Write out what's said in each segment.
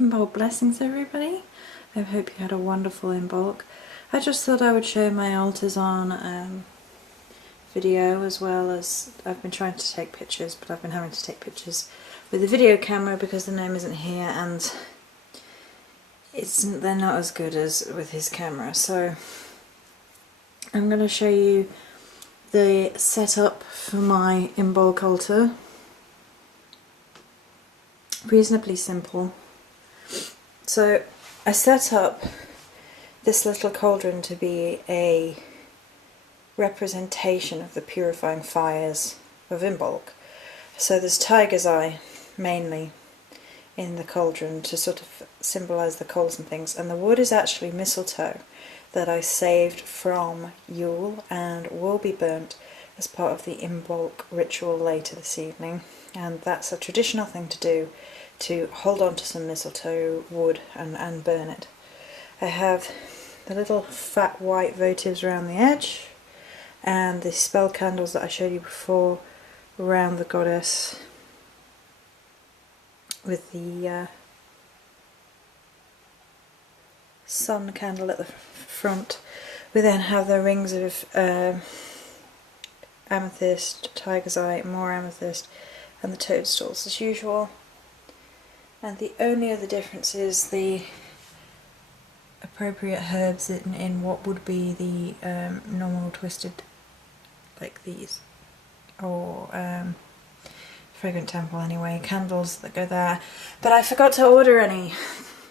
Imbolc blessings, everybody. I hope you had a wonderful Imbolc. I just thought I would show my altars on video, as well as I've been trying to take pictures, but I've been having to take pictures with the video camera because the gnome isn't here and they're not as good as with his camera. So I'm going to show you the setup for my Imbolc altar. Reasonably simple. So I set up this little cauldron to be a representation of the purifying fires of Imbolc. So there's tiger's eye mainly in the cauldron to sort of symbolise the coals and things, and the wood is actually mistletoe that I saved from Yule and will be burnt as part of the Imbolc ritual later this evening. And that's a traditional thing to do, to hold on to some mistletoe wood and burn it. I have the little fat white votives around the edge and the spell candles that I showed you before around the goddess with the sun candle at the front. We then have the rings of amethyst, tiger's eye, more amethyst, and the toadstools as usual. And the only other difference is the appropriate herbs in what would be the normal twisted, like these, or fragrant temple anyway, candles that go there. But I forgot to order any,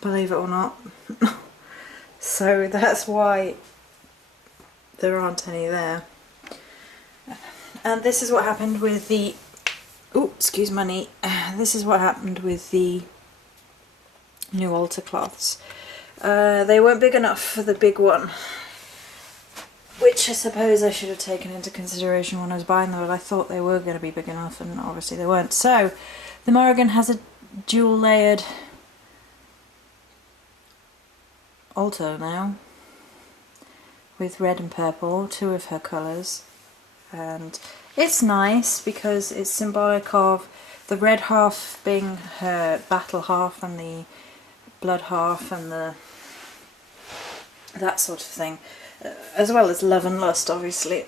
believe it or not. So that's why there aren't any there. And this is what happened with the, oh, excuse my knee, this is what happened with the new altar cloths. They weren't big enough for the big one, which I suppose I should have taken into consideration when I was buying them, but I thought they were going to be big enough, and obviously they weren't. So the Morrigan has a dual layered altar now with red and purple, two of her colours, and it's nice because it's symbolic of the red half being her battle half and the blood half and the that sort of thing, as well as love and lust, obviously,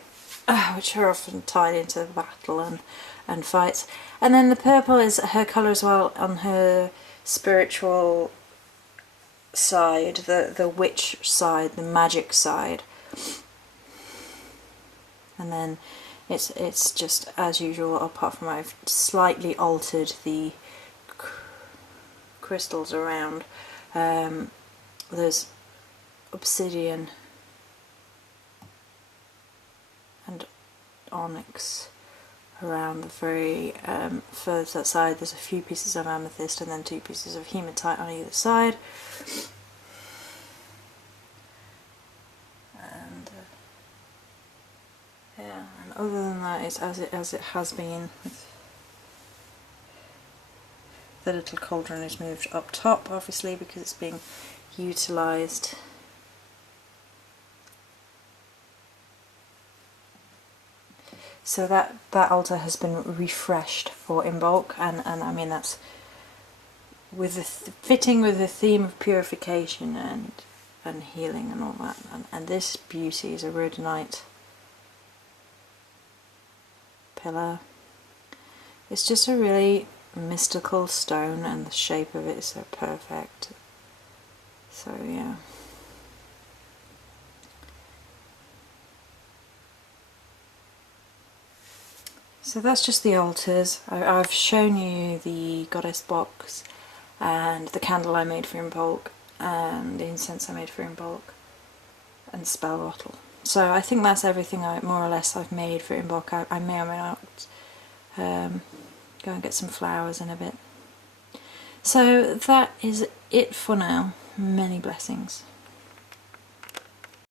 which are often tied into battle and fights. And then the purple is her colour as well on her spiritual side, the witch side, the magic side. And then it's just as usual, apart from I've slightly altered the crystals around. There's obsidian and onyx around the very further side. There's a few pieces of amethyst and then two pieces of hematite on either side. And yeah, and other than that, it's as it has been. The little cauldron is moved up top, obviously, because it's being utilised. So that altar has been refreshed for Imbolc, and I mean that's with fitting with the theme of purification and healing and all that. And this beauty is a rhodonite pillar. It's just a really mystical stone, and the shape of it is so perfect. So yeah. So that's just the altars. I've shown you the goddess box and the candle I made for Imbolc and the incense I made for Imbolc and spell bottle. So I think that's everything more or less I've made for Imbolc. I may or may not go and get some flowers in a bit. So that is it for now. Many blessings.